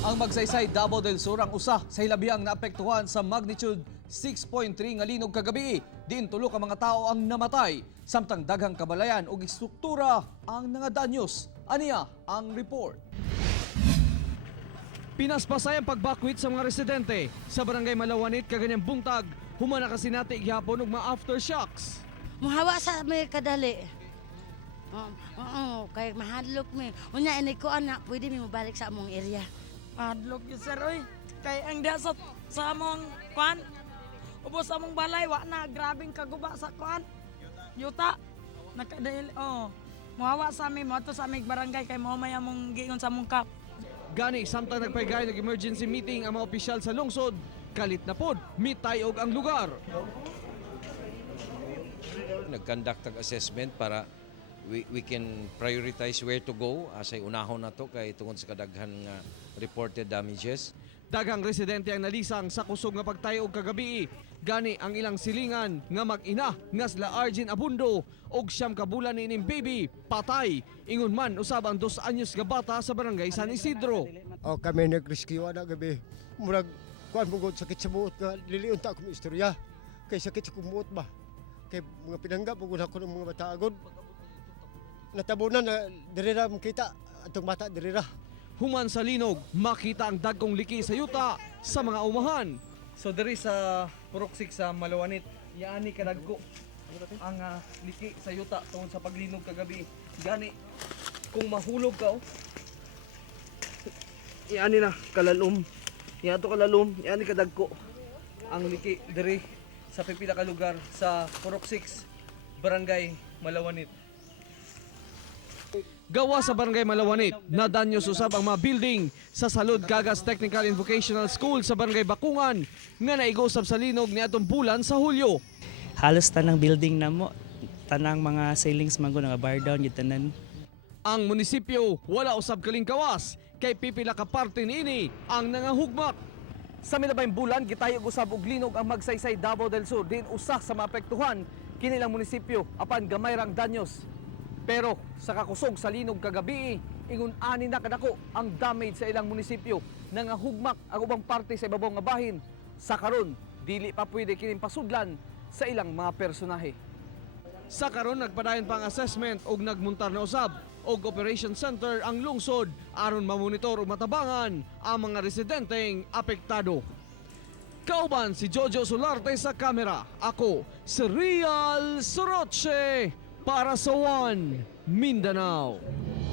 Ang Magsaysay, Davao del Sur ang usa sa hilabihang naapektuhan sa magnitude 6.3 nga linog kagabi. Diin tulo ka mga tao ang namatay, samtang daghang kabalayan ug istruktura ang nadanyos. Aniya ang report. Pinaspasay ang pagbakwit sa mga residente sa barangay Malawanit kaganyang buntag. Humana kasi nati gihapon og mga aftershocks. Muhawa sa may kadali. Kay mahadlok mi. Unya ini ko anak, pwede mi mabalik sa among area. Mahadlok yun sir, oy. Kay ang diya sa among kwan, ubos sa among balay, wa na, grabing kaguba sa kwan. Yuta, nakadahil, muhawa sa amin, mo sa aming barangay, kay mo may among giingon sa among kap. Gani, samtang nagpaigay nag-emergency meeting ang mga opisyal sa lungsod, kalit na pod, mitay og ang lugar. Nag-conduct ang assessment para we can prioritize where to go asay unahon na to kay tungod sa kadaghan nga reported damages. Daghang residente ang nalisang sa kusog nga pagtayo og kagabi. Gani ang ilang silingan nga mag-ina nga sila Arjen Abundo og siyam ka bulan ni ining baby patay. Ingon man usab ang 2 anyos nga bata sa barangay San Isidro. O kami nag-rescue na gabi. Murag kuan bugod sakit sa buot nga liliun ta akong istorya. Kay sakit sa kumuot ba. Kay mga pinanggap bugod ako ng mga bataagod. Natabunan na dirira makita atong mata dirira. Human sa linog, makita ang dagkong liki sa yuta sa mga umahan. So diri sa Puruksik sa Malawanit, yaani kadagko ang liki sa yuta tungod sa paglinog kagabi. Gani kung mahulog ka yaani na kalalom. Yato kalalom, yaani kadagko ang liki diri sa pipila ka lugar sa Puruksik, Barangay Malawanit. Gawa sa Barangay Malawanit, nadanyos usab ang mga building sa Salud Cagas Technical and Vocational School sa Barangay Bakungan nga naigusab sa linog niadtong bulan sa Hulyo. Halos tanang building na mo, tanang mga ceilings mango nga bar down yung tanan. Ang munisipyo wala usab kaling kawas kay pipila ka parte niini ang nangahugmak. Sa milabayng bulan gitayog usab og linog ang Magsaysay, Davao del Sur din usa sa maapektuhan kinilang munisipyo apan gamay rang danyos. Pero sa kakusog sa linog kagabi, ingon ani na kadako ang damage sa ilang munisipyo nangahugmak ang ubang parte sa ibabaw nga bahin. Sa karon, dili pa pwede kining pasudlan sa ilang mga personahe. Sa karon nagpadayon pa ang assessment og nagmuntar na usab og operation center ang lungsod aron mamonitor ug matabangan ang mga residenteng apektado. Kauban si Jojo Solarte sa kamera. Ako si Real Soroche para sa One Mindanao.